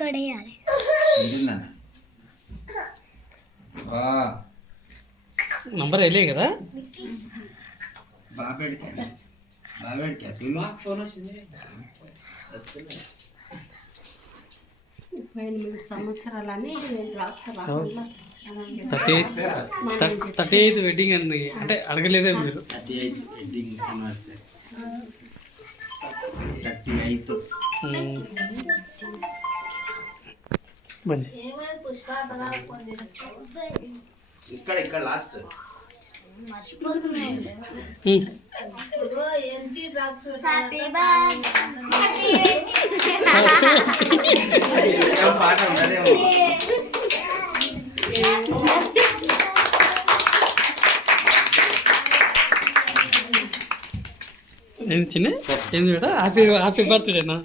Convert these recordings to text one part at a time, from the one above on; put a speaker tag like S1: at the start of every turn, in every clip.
S1: ఇక్కడ వేయాలి
S2: నంబర్ వెళ్ళే కదా?
S3: ఎనిమిది సంవత్సరాలని నేను రాష్ట్ర
S2: థర్టీ థర్టీ ఎయిత్ వెడ్డింగ్ అండి. అంటే అడగలేదే మీరు.
S4: Thirty eighth wedding thirty
S2: eighth. మంచి
S4: ఇక్కడ ఇక్కడ లాస్ట్
S1: మర్చిపోతున్నాయండి
S2: ఉమ్.
S1: హ్యాపీ బర్త్డే
S4: పాట ఉండదేమో.
S2: ఏంది చిన్న? ఏంది హ్యాపీ హ్యాపీ బర్త్డేనా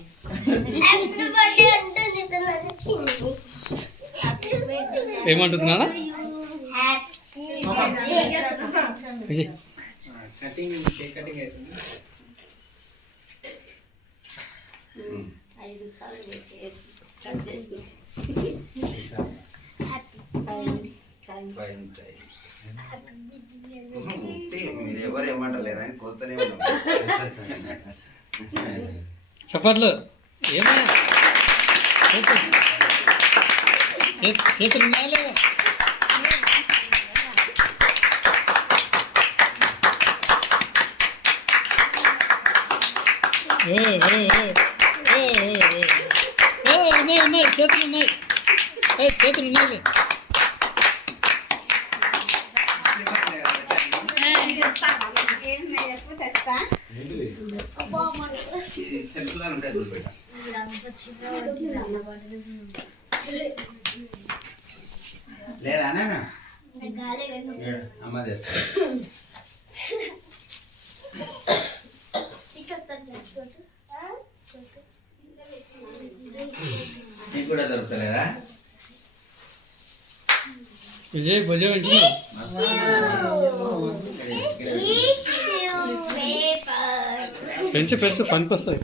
S4: ఉంటే మీరు ఎవరు ఏమంటలేరు అని కొత్తనే ఉన్నాం
S2: చప్పట్లు చేతు- చేతులు ఉన్నాయా ఉన్నాయి ఉన్నాయి చేతులు ఉన్నాయి చేతులు
S4: చూపెట్ట లేదా అమ్మ తెస్తా నీకు కూడా దొరుకుతలేదా?
S2: విజయ్ భుజం పెంచి పెంచు పనికొస్తాయి.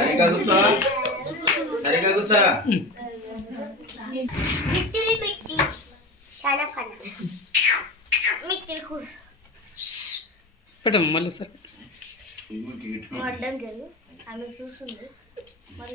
S4: సరిగా కూర్చో. సరిగా కూర్చో.
S1: చాలా కన్నా మీకు తెలుసు
S2: పెట్టమ్మ మళ్ళీ సార్
S1: జరుగు ఆమె చూస్తుంది. మళ్ళీ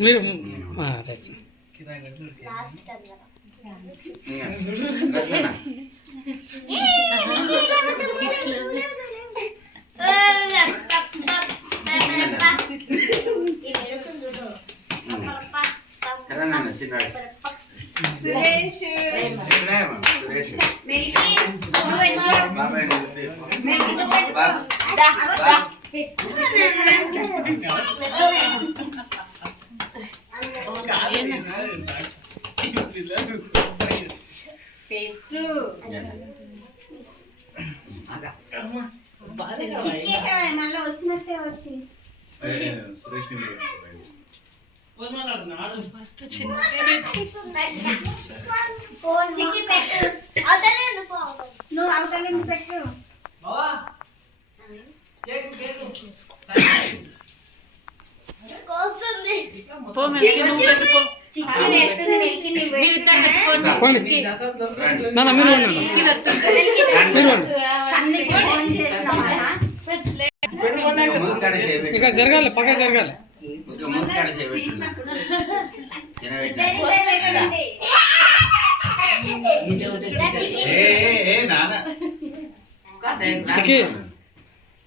S2: మీరు ఆ, రైట్
S1: లాస్ట్ అందరం.
S4: రచన ఎలా నాన్న చిన్నాడు
S1: సురేష్
S4: ఎక్కడేమో? సురేష్ బాబాయ్ నువ్వు అవతల పెట్టు
S1: మళ్ళీ వచ్చినట్టే వచ్చింది
S4: సురేష్
S1: ఫోన్ చిక్కి పెట్టు అవతలే ఉండిపో. నువ్వు అవతల ఉండి పెట్టు కోస్తుంది
S2: పోండి నాన్న మీరు పోండి నాన్న. మీరు పోండి
S4: ముందు కాడ చేయబెట్టు.
S2: ఇక్కడ జరగాలి పక్క జరగాలి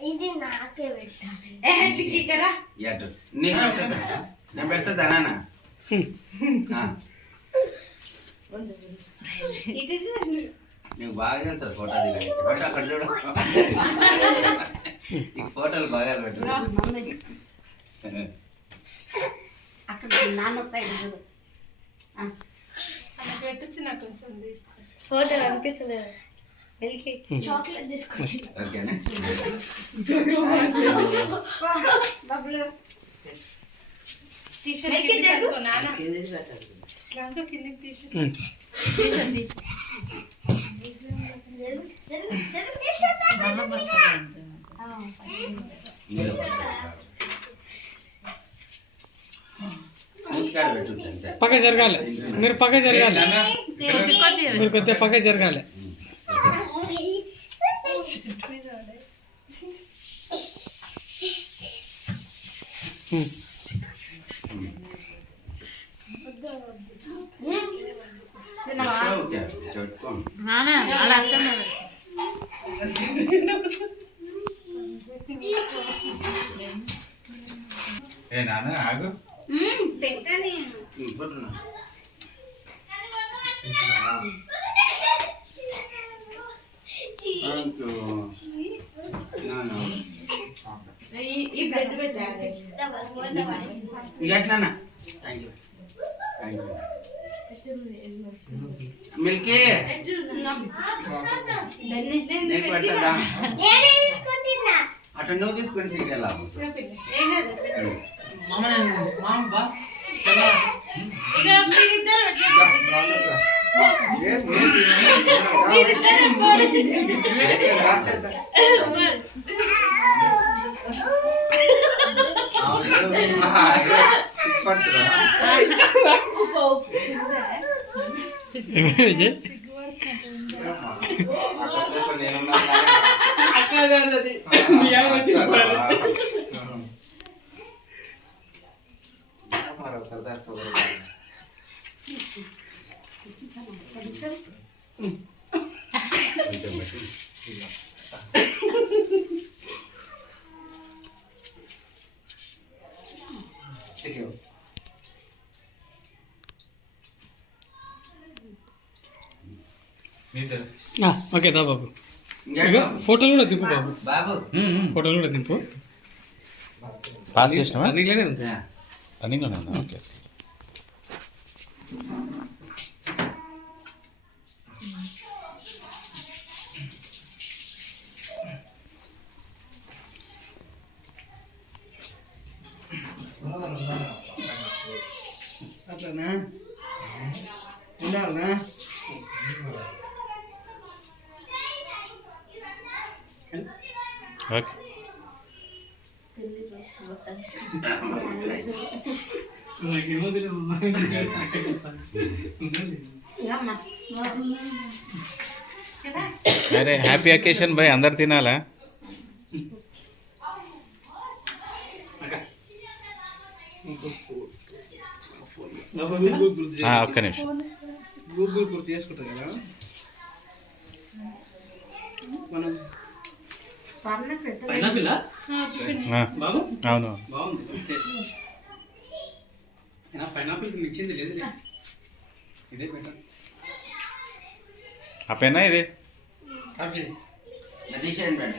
S1: ఇది నాకే పెట్టాలి.
S4: నేను పెడతా నాన్న నీకు బాగా వెళ్తుంది ఫోటో పెట్టు అక్కడ చూడు. ఫోటోలు బాగా పెట్టు.
S3: అక్కడ నాన్న సైడ్ చూడు.
S1: ఫోటో అనిపిస్తలేదు చాక్లెట్ తీసుకొచ్చి
S4: ఓకేనా?
S2: ఉమ్.
S4: మీరు ముందు కాడ పెట్టు అంతే
S2: పక్క జరగాలి మీరు పక్క జరగాలి మీరు కొద్దిగా పక్క జరగాలి ఉమ్.
S5: ఏ నాన్న ఆగు
S1: పెట్టని
S4: పట్టున్నా థ్యాంక్ యూ నాన్న ఇక ఎట్లా thank you thank you milky నీకు పెడతా
S1: నేనే తీసుకుంటున్నా
S4: అటు నువ్వు తీసుకొని తీసుకెళ్ళాము
S2: ఏమైంది విజయ్ మీ ఆయన వచ్చి
S5: నీతో
S2: ఆ, ఓకే దా బాబు ఇగో ఫోటోలు కూడా దింపు బాబు
S4: బాబు
S2: ఫోటోలు కూడా దింపు
S5: పాస్ చేసినావా
S2: రన్నింగ్లోనే ఉంది
S5: రన్నింగ్లోనే ఉందా ఓకే
S2: అట్లనా ఉండాలనా
S5: ఓకే
S2: నాకేమో
S5: అరే హ్యాపీ అకేషన్ బాయ్ అందరు తినాలా? ఒక్క నిమిషం.
S2: గూగుల్ గుర్తు చేసుకుంటాం కదా. మనం పైనాపిల్? బాబు?
S5: అవును.
S2: బాగుంది. పైనాపిల్ మిక్సింది లేదు ఇదే బెటర్.
S5: ఆ పెన్నా ఇది?